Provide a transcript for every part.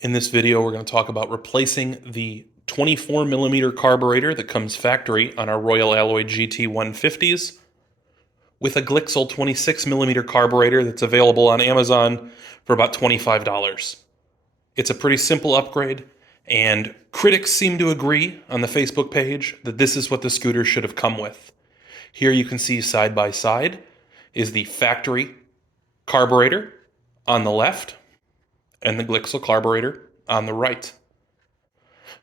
In this video, we're going to talk about replacing the 24mm carburetor that comes factory on our Royal Alloy GT150s with a Glixel 26mm carburetor that's available on Amazon for about $25. It's a pretty simple upgrade, and critics seem to agree on the Facebook page that this is what the scooter should have come with. Here you can see side by side is the factory carburetor on the left and the Glixel carburetor on the right.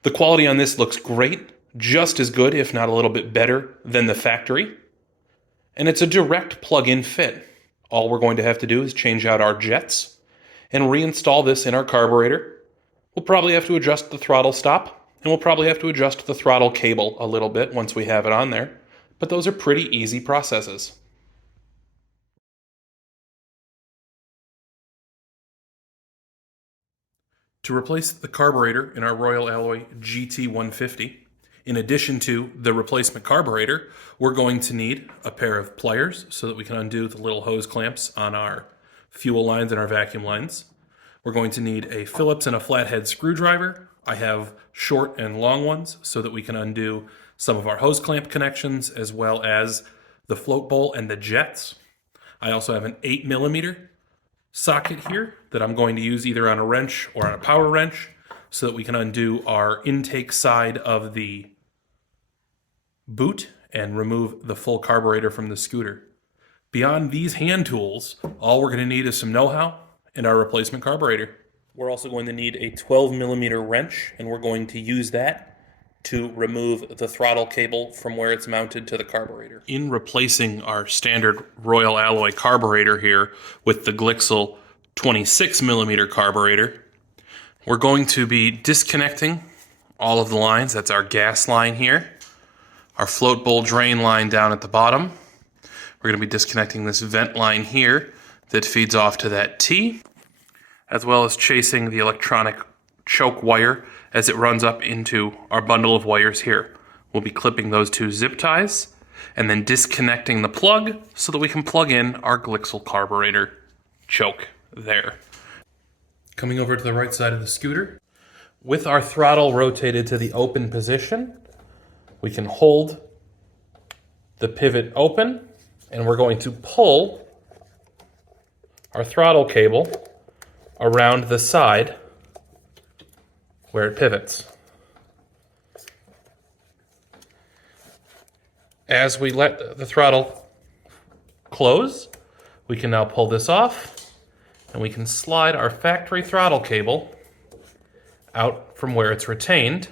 The quality on this looks great, just as good, if not a little bit better, than the factory. And it's a direct plug-in fit. All we're going to have to do is change out our jets and reinstall this in our carburetor. We'll probably have to adjust the throttle stop, and we'll probably have to adjust the throttle cable a little bit once we have it on there. But those are pretty easy processes. To replace the carburetor in our Royal Alloy GT150, in addition to the replacement carburetor, we're going to need a pair of pliers so that we can undo the little hose clamps on our fuel lines and our vacuum lines. We're going to need a Phillips and a Flathead screwdriver. I have short and long ones so that we can undo some of our hose clamp connections as well as the float bowl and the jets. I also have an 8mm socket here that I'm going to use either on a wrench or on a power wrench so that we can undo our intake side of the boot and remove the full carburetor from the scooter. Beyond these hand tools, all we're going to need is some know-how and our replacement carburetor. We're also going to need a 12mm wrench, and we're going to use that to remove the throttle cable from where it's mounted to the carburetor. In replacing our standard Royal Alloy carburetor here with the Glixel 26mm carburetor, we're going to be disconnecting all of the lines. That's our gas line here, our float bowl drain line down at the bottom. We're going to be disconnecting this vent line here that feeds off to that T, as well as chasing the electronic choke wire as it runs up into our bundle of wires here. We'll be clipping those two zip ties and then disconnecting the plug so that we can plug in our Glixel carburetor choke there. Coming over to the right side of the scooter, with our throttle rotated to the open position, we can hold the pivot open, and we're going to pull our throttle cable around the side where it pivots. As we let the throttle close, we can now pull this off, and we can slide our factory throttle cable out from where it's retained.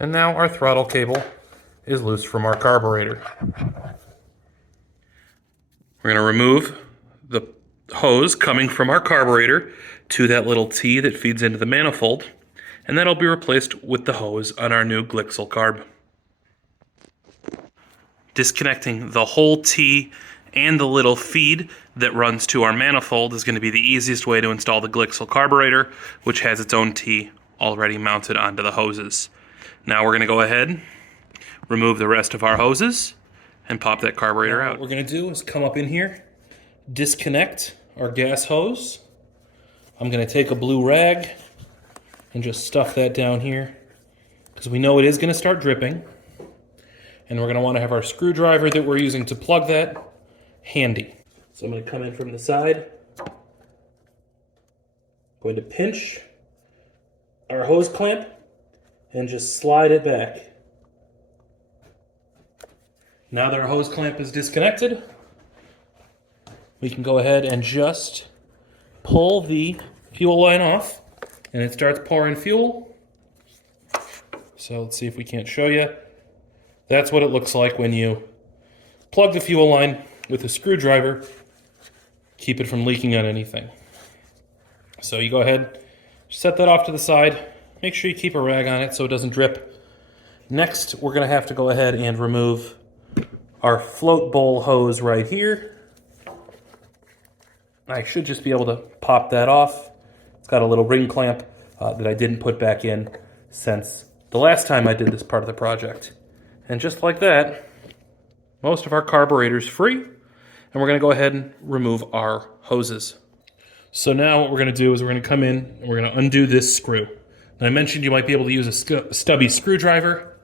And now our throttle cable is loose from our carburetor. We're going to remove the hose coming from our carburetor to that little T that feeds into the manifold, and that'll be replaced with the hose on our new Glixel carb. Disconnecting the whole T and the little feed that runs to our manifold is going to be the easiest way to install the Glixel carburetor, which has its own T already mounted onto the hoses. Now we're going to go ahead, remove the rest of our hoses, and pop that carburetor out. What we're going to do is come up in here, disconnect our gas hose. I'm going to take a blue rag and just stuff that down here because we know it is going to start dripping. And we're going to want to have our screwdriver that we're using to plug that handy. So I'm going to come in from the side, going to pinch our hose clamp and just slide it back. Now that our hose clamp is disconnected, we can go ahead and just pull the fuel line off, and it starts pouring fuel. So let's see if we can't show you. That's what it looks like when you plug the fuel line with a screwdriver, keep it from leaking on anything. So you go ahead, set that off to the side, make sure you keep a rag on it so it doesn't drip. Next, we're going to have to go ahead and remove our float bowl hose right here. I should just be able to pop that off. It's got a little ring clamp that I didn't put back in since the last time I did this part of the project. And just like that, most of our carburetor's free, and we're going to go ahead and remove our hoses. So now what we're going to do is we're going to come in and we're going to undo this screw. And I mentioned you might be able to use a stubby screwdriver.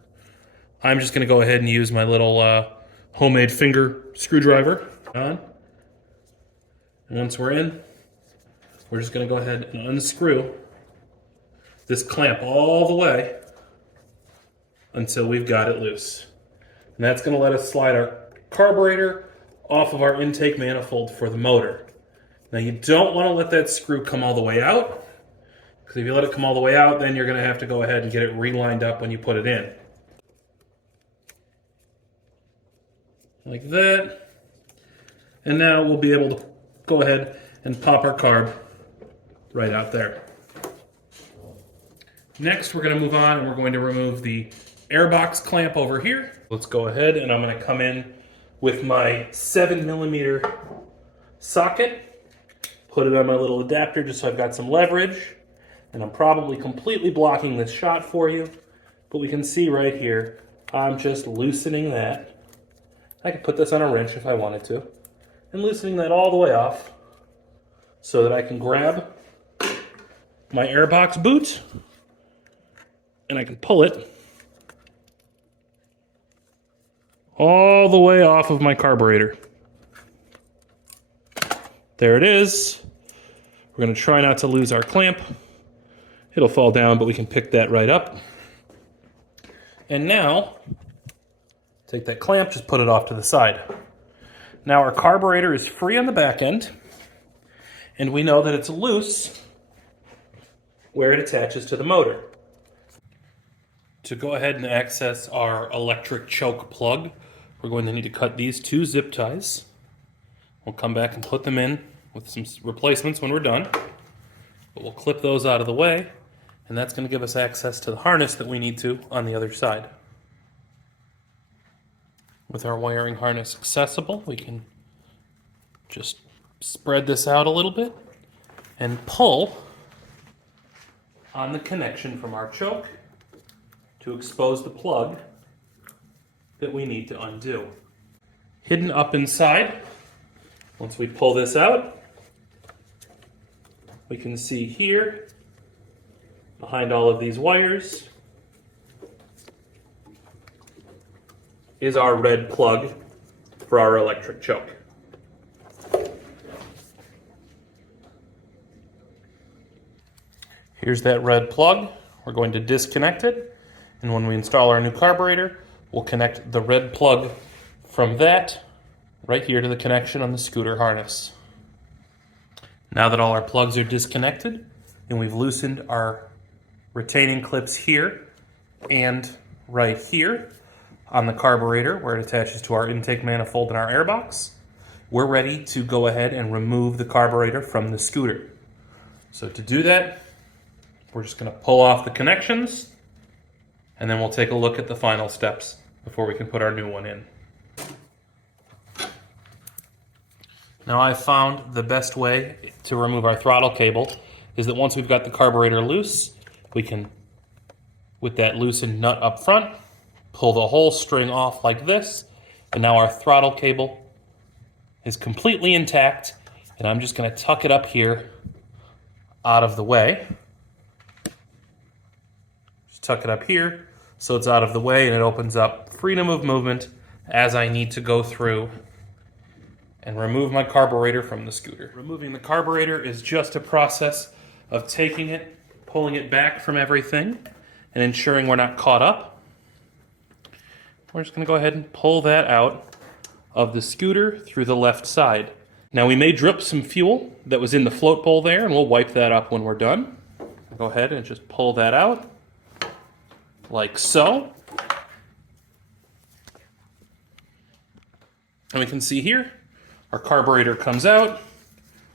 I'm just going to go ahead and use my little homemade finger screwdriver. And once we're in, we're just going to go ahead and unscrew this clamp all the way until we've got it loose. And that's going to let us slide our carburetor off of our intake manifold for the motor. Now you don't want to let that screw come all the way out, because if you let it come all the way out, then you're going to have to go ahead and get it relined up when you put it in. Like that. And now we'll be able to go ahead and pop our carb right out there. Next, we're going to move on and we're going to remove the airbox clamp over here. Let's go ahead and I'm going to come in with my 7mm socket. Put it on my little adapter just so I've got some leverage. And I'm probably completely blocking this shot for you. But we can see right here, I'm just loosening that. I could put this on a wrench if I wanted to. And loosening that all the way off so that I can grab my airbox boot and I can pull it all the way off of my carburetor. There it is. We're going to try not to lose our clamp. It'll fall down, but we can pick that right up. And now, take that clamp, just put it off to the side. Now our carburetor is free on the back end, and we know that it's loose where it attaches to the motor. To go ahead and access our electric choke plug, we're going to need to cut these 2 zip ties. We'll come back and put them in with some replacements when we're done. But we'll clip those out of the way, and that's going to give us access to the harness that we need to on the other side. With our wiring harness accessible, we can just spread this out a little bit and pull on the connection from our choke to expose the plug that we need to undo. Hidden up inside, once we pull this out, we can see here, behind all of these wires, is our red plug for our electric choke. Here's that red plug. We're going to disconnect it, and when we install our new carburetor, we'll connect the red plug from that right here to the connection on the scooter harness. Now that all our plugs are disconnected and we've loosened our retaining clips here and right here on the carburetor where it attaches to our intake manifold and our airbox, we're ready to go ahead and remove the carburetor from the scooter. So to do that, we're just going to pull off the connections, and then we'll take a look at the final steps before we can put our new one in. Now I've found the best way to remove our throttle cable is that once we've got the carburetor loose, we can, with that loosened nut up front, pull the whole string off like this, and now our throttle cable is completely intact, and I'm just going to tuck it up here out of the way. Just tuck it up here so it's out of the way and it opens up freedom of movement as I need to go through and remove my carburetor from the scooter. Removing the carburetor is just a process of taking it, pulling it back from everything, and ensuring we're not caught up. We're just going to go ahead and pull that out of the scooter through the left side. Now we may drip some fuel that was in the float bowl there, and we'll wipe that up when we're done. Go ahead and just pull that out, like so. And we can see here, our carburetor comes out,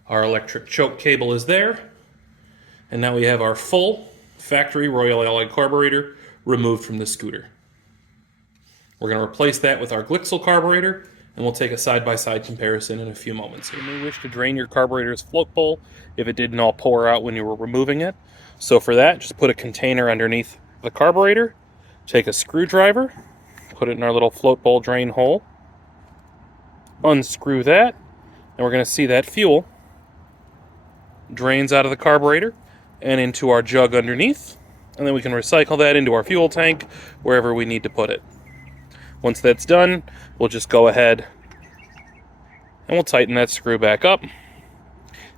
our electric choke cable is there, and now we have our full factory Royal Alloy carburetor removed from the scooter. We're going to replace that with our Glixel carburetor, and we'll take a side-by-side comparison in a few moments. You may wish to drain your carburetor's float bowl if it didn't all pour out when you were removing it. So for that, just put a container underneath the carburetor, take a screwdriver, put it in our little float bowl drain hole, unscrew that, And we're going to see that fuel drains out of the carburetor and into our jug underneath. And then we can recycle that into our fuel tank wherever we need to put it. Once that's done, we'll just go ahead and we'll tighten that screw back up.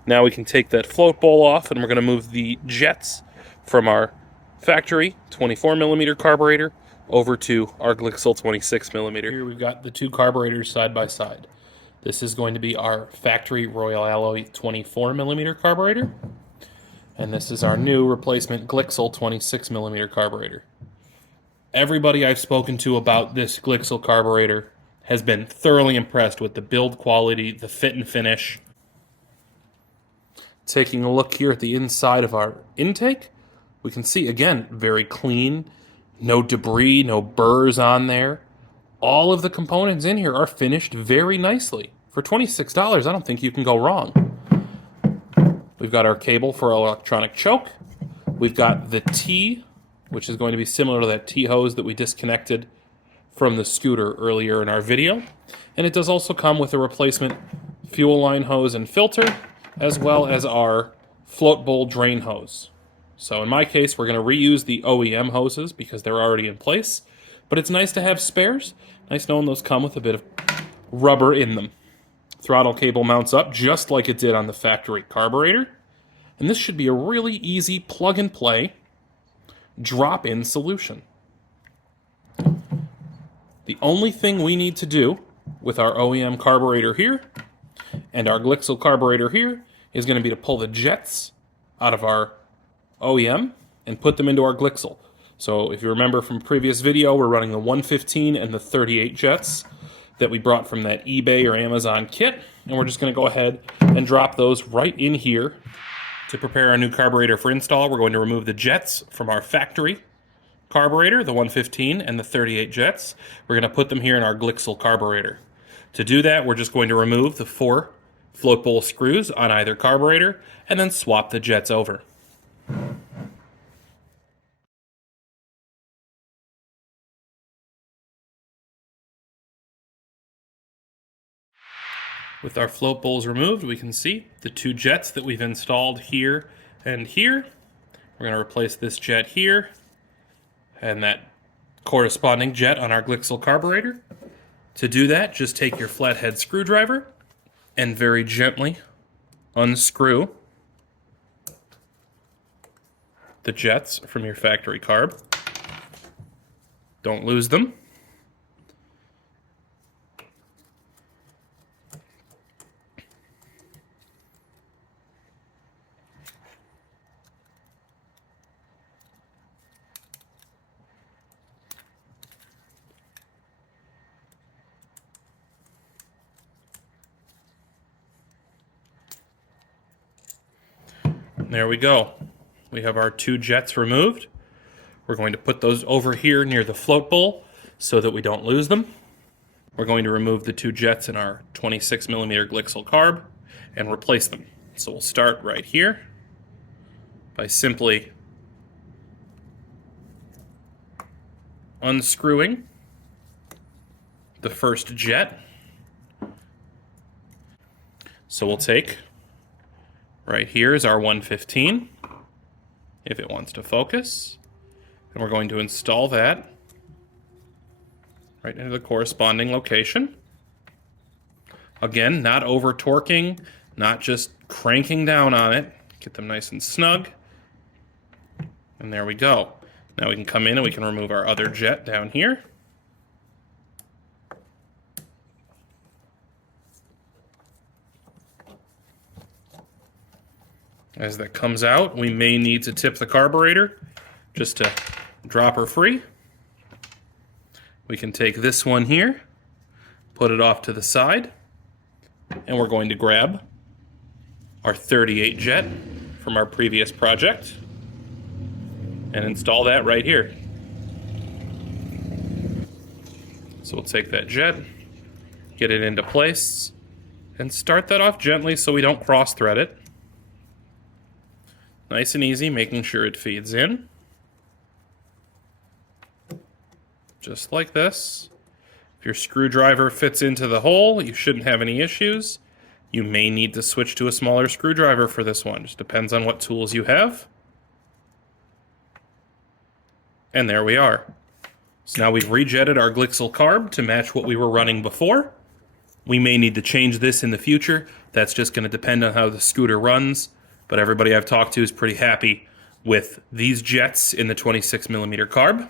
Now we can take that float bowl off, and we're going to move the jets from our factory 24mm carburetor over to our Glixel 26mm. Here we've got the two carburetors side by side. This is going to be our factory Royal Alloy 24mm carburetor, and this is our new replacement Glixel 26mm carburetor. Everybody I've spoken to about this Glixel carburetor has been thoroughly impressed with the build quality, the fit and finish. Taking a look here at the inside of our intake, we can see, again, very clean, no debris, no burrs on there. All of the components in here are finished very nicely. For $26, I don't think you can go wrong. We've got our cable for our electronic choke. We've got the T, which is going to be similar to that T-hose that we disconnected from the scooter earlier in our video. And it does also come with a replacement fuel line hose and filter, as well as our float bowl drain hose. So in my case, we're going to reuse the OEM hoses because they're already in place, but it's nice to have spares. Nice knowing those come with a bit of rubber in them. Throttle cable mounts up just like it did on the factory carburetor, and this should be a really easy plug-and-play drop-in solution. The only thing we need to do with our OEM carburetor here and our Glixel carburetor here is going to be to pull the jets out of our OEM and put them into our Glixel. So if you remember from previous video, we're running the 115 and the 38 jets that we brought from that eBay or Amazon kit, and we're just going to go ahead and drop those right in here. To prepare our new carburetor for install, we're going to remove the jets from our factory carburetor, the 115 and the 38 jets. We're going to put them here in our Glixel carburetor. To do that, we're just going to remove the 4 float bowl screws on either carburetor and then swap the jets over. With our float bowls removed, we can see the 2 jets that we've installed here and here. We're going to replace this jet here and that corresponding jet on our Glixel carburetor. To do that, just take your flathead screwdriver and very gently unscrew the jets from your factory carb. Don't lose them. There we go. We have our 2 jets removed. We're going to put those over here near the float bowl so that we don't lose them. We're going to remove the 2 jets in our 26mm Glixel carb and replace them. So we'll start right here by simply unscrewing the first jet. So we'll take, right here is our 115, if it wants to focus, and we're going to install that right into the corresponding location. Again, not over torquing, not just cranking down on it. Get them nice and snug. And there we go. Now we can come in and we can remove our other jet down here. As that comes out, we may need to tip the carburetor just to drop her free. We can take this one here, put it off to the side, and we're going to grab our 38 jet from our previous project and install that right here. So we'll take that jet, get it into place, and start that off gently so we don't cross-thread it. Nice and easy, making sure it feeds in. Just like this. If your screwdriver fits into the hole, you shouldn't have any issues. You may need to switch to a smaller screwdriver for this one. Just depends on what tools you have. And there we are. So now we've rejetted our Glixel Carb to match what we were running before. We may need to change this in the future. That's just going to depend on how the scooter runs. But everybody I've talked to is pretty happy with these jets in the 26mm carb.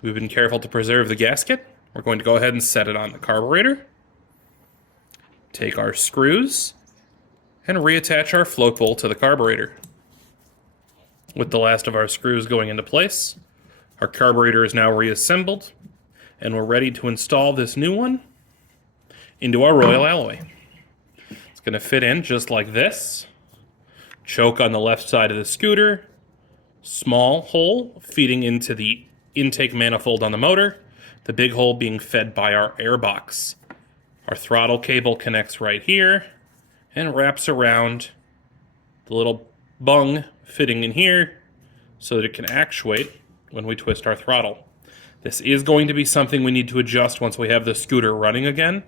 We've been careful to preserve the gasket. We're going to go ahead and set it on the carburetor. Take our screws and reattach our float bowl to the carburetor. With the last of our screws going into place, our carburetor is now reassembled, and we're ready to install this new one into our Royal Alloy. It's going to fit in just like this. Choke on the left side of the scooter, small hole feeding into the intake manifold on the motor, the big hole being fed by our air box. Our throttle cable connects right here and wraps around the little bung fitting in here so that it can actuate when we twist our throttle. This is going to be something we need to adjust once we have the scooter running again.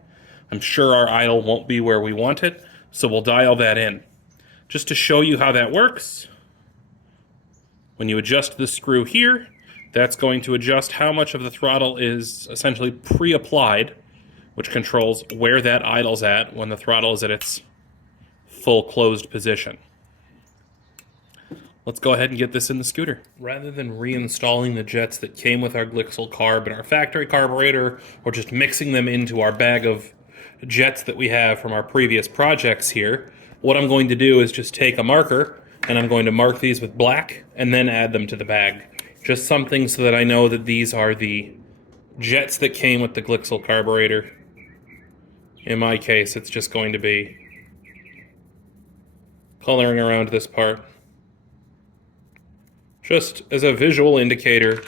I'm sure our idle won't be where we want it, so we'll dial that in. Just to show you how that works, when you adjust the screw here, that's going to adjust how much of the throttle is essentially pre-applied, which controls where that idle's at when the throttle is at its full closed position. Let's go ahead and get this in the scooter. Rather than reinstalling the jets that came with our Glixel Carb and our factory carburetor, or just mixing them into our bag of jets that we have from our previous projects here, what I'm going to do is just take a marker, and I'm going to mark these with black, and then add them to the bag. Just something so that I know that these are the jets that came with the Glixel carburetor. In my case, it's just going to be coloring around this part, just as a visual indicator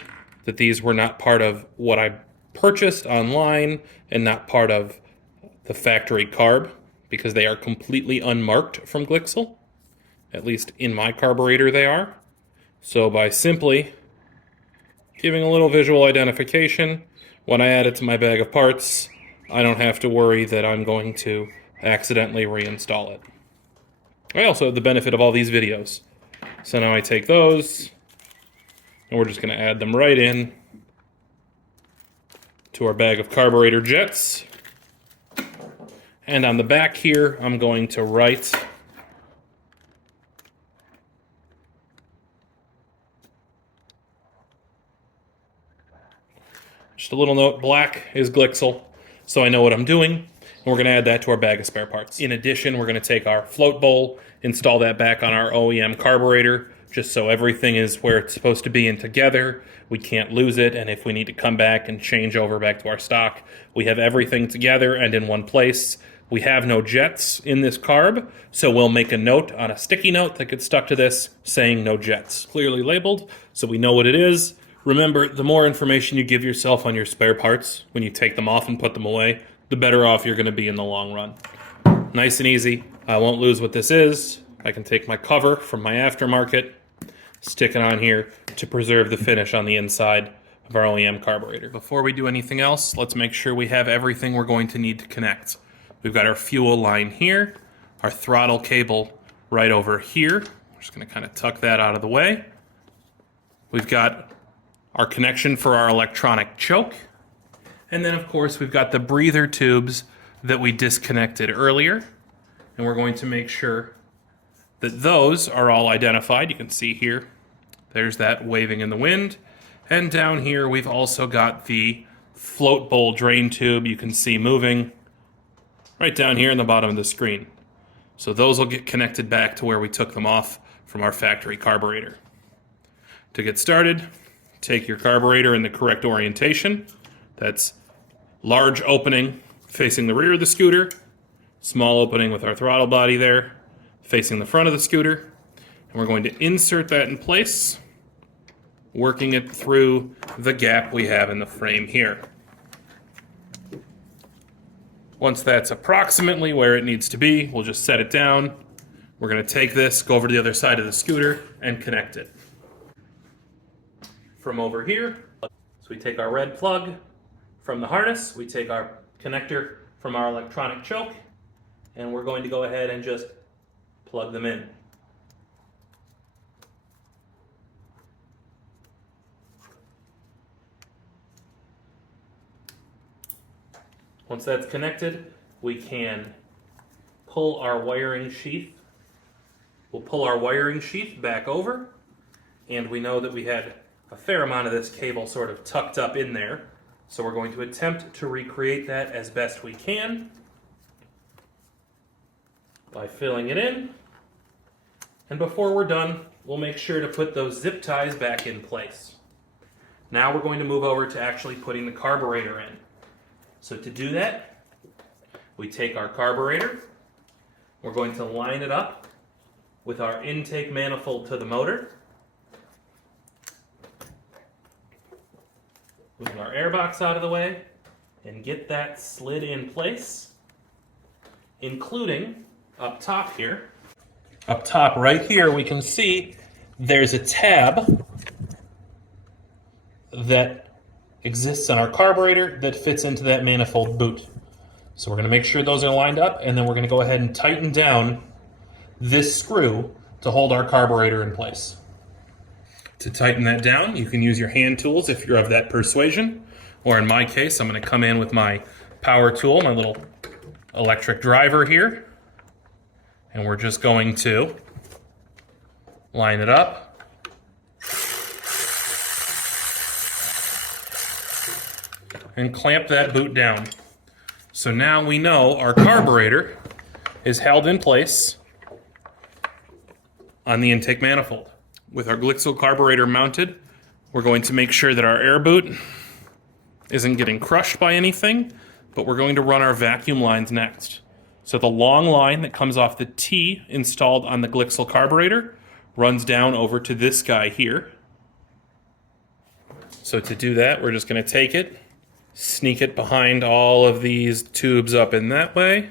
that these were not part of what I purchased online and not part of the factory carb, because they are completely unmarked from Glixel. At least in my carburetor they are. So by simply giving a little visual identification, when I add it to my bag of parts, I don't have to worry that I'm going to accidentally reinstall it. I also have the benefit of all these videos. So now I take those, and we're just going to add them right in to our bag of carburetor jets. And on the back here, I'm going to write just a little note, black is Glixel, so I know what I'm doing. And we're going to add that to our bag of spare parts. In addition, we're going to take our float bowl, install that back on our OEM carburetor, just so everything is where it's supposed to be and together. We can't lose it, and if we need to come back and change over back to our stock, we have everything together and in one place. We have no jets in this carb, so we'll make a note on a sticky note that gets stuck to this saying no jets. Clearly labeled, so we know what it is. Remember, the more information you give yourself on your spare parts when you take them off and put them away, the better off you're going to be in the long run. Nice and easy. I won't lose what this is. I can take my cover from my aftermarket, stick it on here to preserve the finish on the inside of our OEM carburetor. Before we do anything else, let's make sure we have everything we're going to need to connect. We've got our fuel line here, our throttle cable right over here. We're just going to kind of tuck that out of the way. We've got our connection for our electronic choke. And then, of course, we've got the breather tubes that we disconnected earlier. And we're going to make sure that those are all identified. You can see here, there's that waving in the wind. And down here, we've also got the float bowl drain tube you can see moving right down here in the bottom of the screen. So those will get connected back to where we took them off from our factory carburetor. To get started, take your carburetor in the correct orientation. That's large opening facing the rear of the scooter, small opening with our throttle body there, facing the front of the scooter. And we're going to insert that in place, working it through the gap we have in the frame here. Once that's approximately where it needs to be, we'll just set it down. We're going to take this, go over to the other side of the scooter, and connect it. From over here, so we take our red plug from the harness, we take our connector from our electronic choke, and we're going to go ahead and just plug them in. Once that's connected, we can pull our wiring sheath. We'll pull our wiring sheath back over, and we know that we had a fair amount of this cable sort of tucked up in there. So we're going to attempt to recreate that as best we can by filling it in. And before we're done, we'll make sure to put those zip ties back in place. Now we're going to move over to actually putting the carburetor in. So to do that, we take our carburetor, we're going to line it up with our intake manifold to the motor, move our air box out of the way, and get that slid in place, including up top here. Up top right here we can see there's a tab that exists on our carburetor that fits into that manifold boot. So we're going to make sure those are lined up, and then we're going to go ahead and tighten down this screw to hold our carburetor in place. To tighten that down, you can use your hand tools if you're of that persuasion, or in my case, I'm going to come in with my power tool, my little electric driver here, and we're just going to line it up. And clamp that boot down. So now we know our carburetor is held in place on the intake manifold. With our Glixel carburetor mounted, we're going to make sure that our air boot isn't getting crushed by anything, but we're going to run our vacuum lines next. So the long line that comes off the T installed on the Glixel carburetor runs down over to this guy here. So to do that, we're just going to take it, sneak it behind all of these tubes up in that way,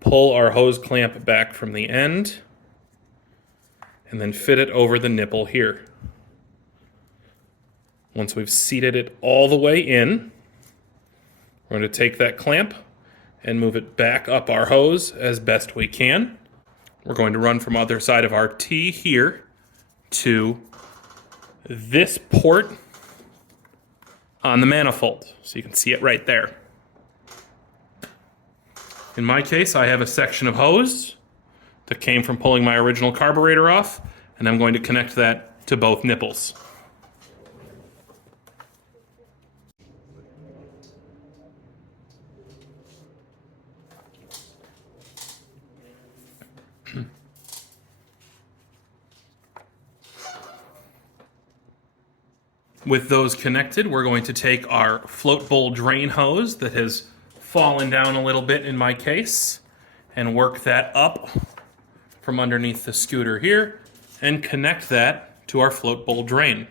pull our hose clamp back from the end, and then fit it over the nipple here. Once we've seated it all the way in, we're going to take that clamp and move it back up our hose as best we can. We're going to run from other side of our T here to this port on the manifold, so you can see it right there. In my case, I have a section of hose that came from pulling my original carburetor off, and I'm going to connect that to both nipples. With those connected, we're going to take our float bowl drain hose that has fallen down a little bit in my case and work that up from underneath the scooter here and connect that to our float bowl drain.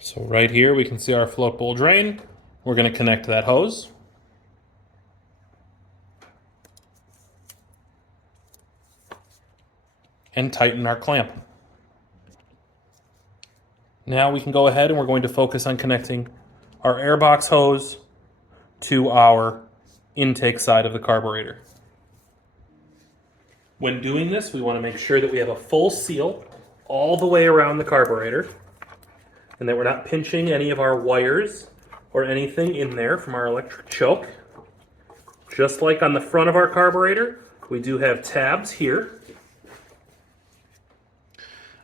So right here we can see our float bowl drain. We're going to connect that hose. And tighten our clamp. Now we can go ahead and we're going to focus on connecting our airbox hose to our intake side of the carburetor. When doing this, we want to make sure that we have a full seal all the way around the carburetor and that we're not pinching any of our wires or anything in there from our electric choke. Just like on the front of our carburetor, we do have tabs here.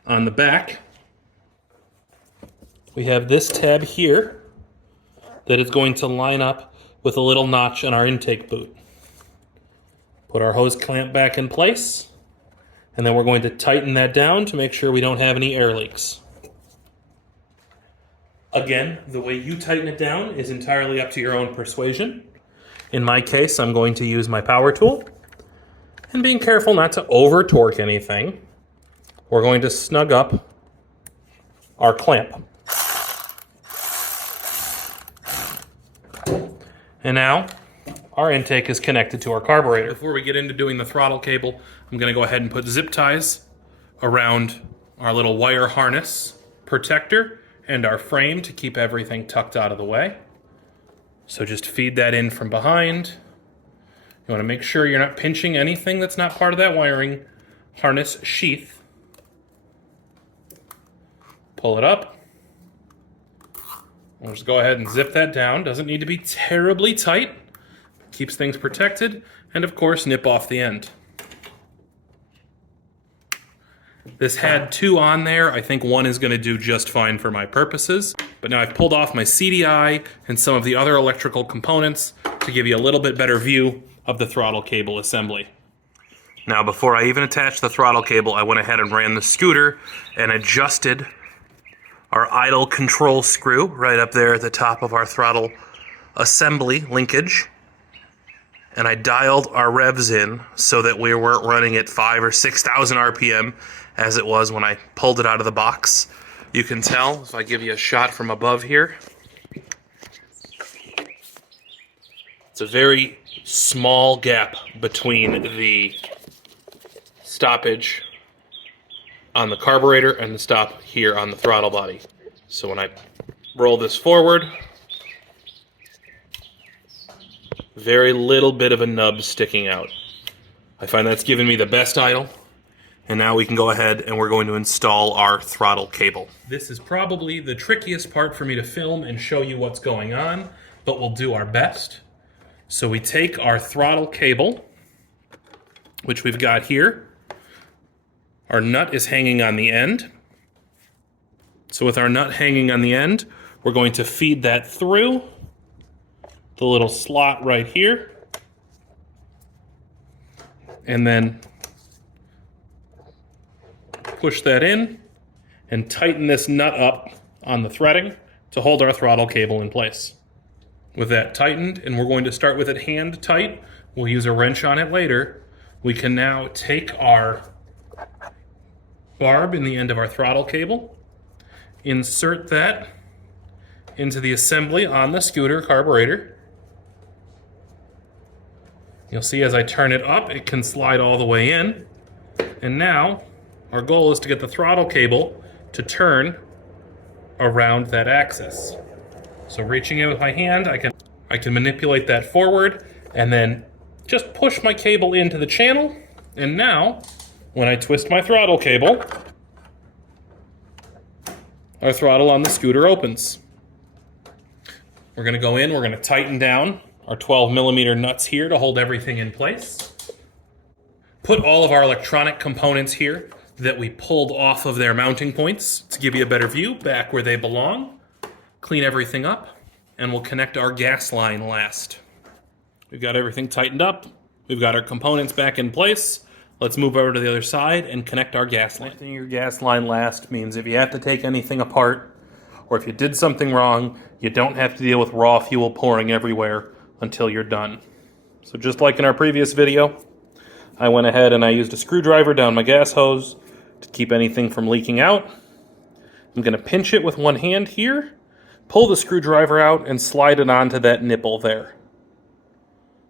On the back, we have this tab here that is going to line up with a little notch on our intake boot. Put our hose clamp back in place, and then we're going to tighten that down to make sure we don't have any air leaks. Again, the way you tighten it down is entirely up to your own persuasion. In my case, I'm going to use my power tool, and being careful not to over torque anything, we're going to snug up our clamp. And now, our intake is connected to our carburetor. Before we get into doing the throttle cable, I'm going to go ahead and put zip ties around our little wire harness protector and our frame to keep everything tucked out of the way. So just feed that in from behind, You want to make sure you're not pinching anything that's not part of that wiring harness sheath. Pull it up. We'll just go ahead and zip that down. Doesn't need to be terribly tight. Keeps things protected. And of course, nip off the end. This had 2 on there. I think 1 is going to do just fine for my purposes. But now I've pulled off my CDI and some of the other electrical components to give you a little bit better view of the throttle cable assembly. Now, before I even attached the throttle cable, I went ahead and ran the scooter and adjusted our idle control screw right up there at the top of our throttle assembly linkage. And I dialed our revs in so that we weren't running at 5,000 or 6,000 RPM as it was when I pulled it out of the box. You can tell if I give you a shot from above here. It's a very small gap between the stoppage on the carburetor and the stop here on the throttle body. So when I roll this forward, very little bit of a nub sticking out. I find that's given me the best idle. And now we can go ahead and we're going to install our throttle cable. This is probably the trickiest part for me to film and show you what's going on, but we'll do our best. So we take our throttle cable, which we've got here. Our nut is hanging on the end. So with our nut hanging on the end, we're going to feed that through the little slot right here. And then push that in and tighten this nut up on the threading to hold our throttle cable in place. With that tightened, and we're going to start with it hand tight, we'll use a wrench on it later, we can now take our barb in the end of our throttle cable, insert that into the assembly on the scooter carburetor. You'll see as I turn it up, it can slide all the way in. And now, our goal is to get the throttle cable to turn around that axis. So reaching in with my hand, I can manipulate that forward and then just push my cable into the channel. And now, when I twist my throttle cable, our throttle on the scooter opens. We're going to go in, we're going to tighten down our 12mm nuts here to hold everything in place. Put all of our electronic components here that we pulled off of their mounting points to give you a better view back where they belong. Clean everything up, and we'll connect our gas line last. We've got everything tightened up. We've got our components back in place. Let's move over to the other side and connect our gas line. Connecting your gas line last means if you have to take anything apart, or if you did something wrong, you don't have to deal with raw fuel pouring everywhere until you're done. So just like in our previous video, I went ahead and I used a screwdriver down my gas hose to keep anything from leaking out. I'm going to pinch it with one hand here, pull the screwdriver out, and slide it onto that nipple there.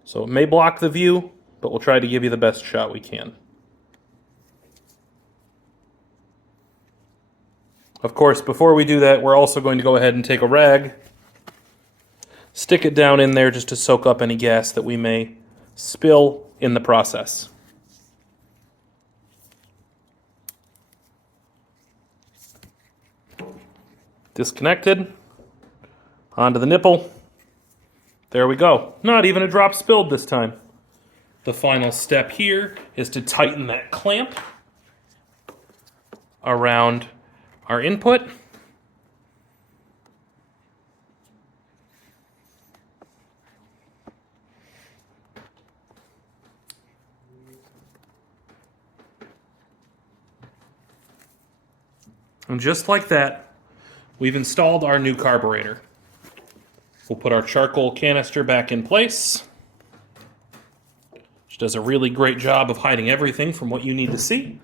So it may block the view, but we'll try to give you the best shot we can. Of course, before we do that, we're also going to go ahead and take a rag, stick it down in there just to soak up any gas that we may spill in the process. Disconnected, onto the nipple. There we go. Not even a drop spilled this time. The final step here is to tighten that clamp around our input. And just like that, we've installed our new carburetor. We'll put our charcoal canister back in place, which does a really great job of hiding everything from what you need to see.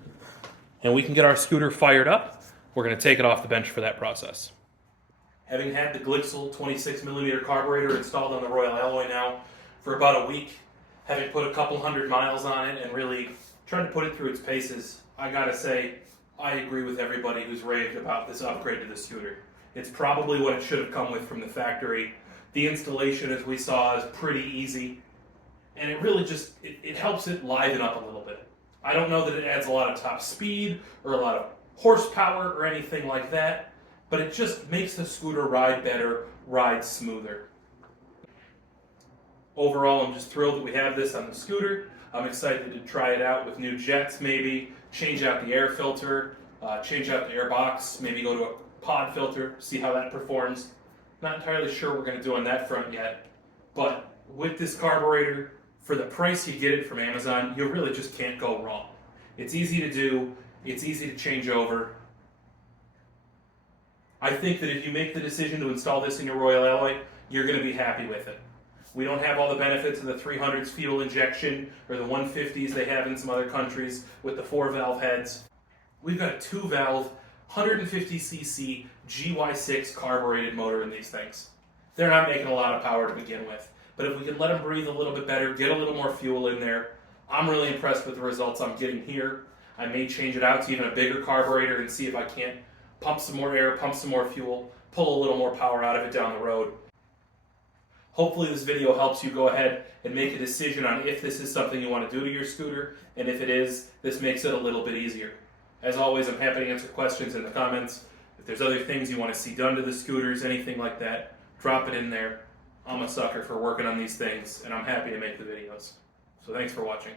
And we can get our scooter fired up. We're going to take it off the bench for that process. Having had the Glixel 26mm carburetor installed on the Royal Alloy now for about a week, having put a couple hundred miles on it and really trying to put it through its paces, I gotta say, I agree with everybody who's raved about this upgrade to the scooter. It's probably what it should have come with from the factory. The installation, as we saw, is pretty easy. and it really just, it helps it liven up a little bit. I don't know that it adds a lot of top speed or a lot of horsepower or anything like that, but it just makes the scooter ride better, ride smoother. Overall, I'm just thrilled that we have this on the scooter. I'm excited to try it out with new jets maybe, change out the air filter, change out the air box, maybe go to a pod filter, see how that performs. Not entirely sure what we're going to do on that front yet, but with this carburetor, for the price you get it from Amazon, you really just can't go wrong. It's easy to do, it's easy to change over. I think that if you make the decision to install this in your Royal Alloy, you're going to be happy with it. We don't have all the benefits of the 300s fuel injection or the 150s they have in some other countries with the 4-valve heads. We've got a 2-valve, 150cc GY6 carbureted motor in these things. They're not making a lot of power to begin with, but if we can let them breathe a little bit better, get a little more fuel in there, I'm really impressed with the results I'm getting here. I may change it out to even a bigger carburetor and see if I can't pump some more air, pump some more fuel, pull a little more power out of it down the road. Hopefully this video helps you go ahead and make a decision on if this is something you want to do to your scooter, and if it is, this makes it a little bit easier. As always, I'm happy to answer questions in the comments. If there's other things you want to see done to the scooters, anything like that, drop it in there. I'm a sucker for working on these things, and I'm happy to make the videos. So thanks for watching.